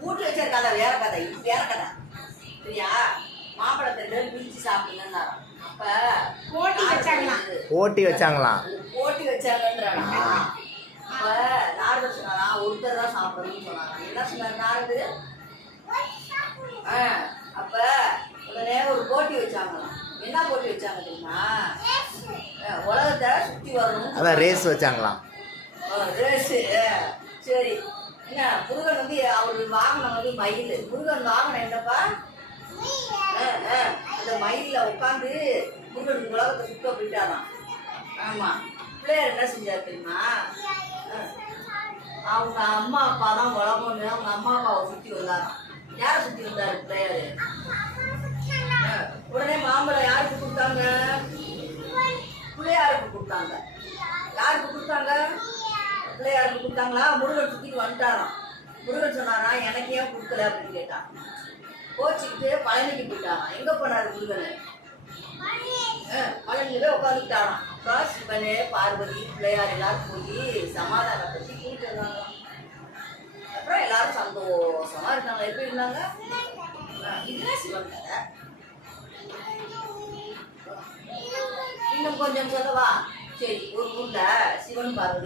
கூட்டு வச்ச கதை வேற கதை, இது வேற கதை. சரியா? மாம்பழத்தை பிரிச்சு சாப்பிடுங்க. அப்ப போட்டி வச்சாங்களாம். போட்டி வச்சாங்களாம். போட்டி வச்சாங்கன்றாங்க. அப்ப நாரதர் சொன்னாரா, ஒருத்தர் தான் சாப்பிடணும்னு சொன்னாங்க. என்ன சொன்னார் நாரது? அப்ப உடனே ஒரு போட்டி வச்சாங்களாம். என்ன போட்டி வச்சாங்க தெரியுமா? உலகத்தை சுத்தி வரணும். அதான் ரேஸ் வச்சாங்களாம். ரேஸ். சரி. என்ன முருகன் வந்து அவர் வாங்கின வந்து மயில். முருகன் வாங்கின என்னப்பா? அந்த மயிலில் உட்காந்து முருகன் உலகத்தை சுத்த போயிட்டாராம். ஆமா. பிள்ளையார் என்ன செஞ்சார் தெரியுமா? அவங்க அம்மா அப்பா தான் உலகம்னு அவங்க அம்மா அப்பாவை சுற்றி வந்தாராம். யாரை சுற்றி வந்தாரு பிள்ளையாரு? உடனே மாம்பழம் யாருக்கு கொடுத்தாங்க? பிள்ளையாருக்கு கொடுத்தாங்க. யாருக்கு கொடுத்தாங்க? பிள்ளையாருக்கு கொடுத்தாங்களா? முருகன் சுற்றிட்டு வந்துட்டாராம். முருகன் சொன்னாரா, எனக்கு ஏன் கொடுக்கல அப்படின்னு கேட்டான். கோச்சிக்கிட்டு பழனிக்கு போயிட்டாராம். எங்கே போனார் முருகன்? பழனியில உட்காந்துக்கிட்டாராம். அப்புறம் சிவனே பார்வதி பிள்ளையார் எல்லாரும் போய் சமாதானப்படுத்தி கூப்பிட்டு வந்தாங்க. அப்புறம் எல்லாரும் சந்தோஷமா இருந்தாங்க. எப்படி இருந்தாங்க? இதுதான் சிவன் கதை. இன்னும் கொஞ்சம் சொல்லவா? சரி. ஒரு ஊர்ல சிவன் பார்வதி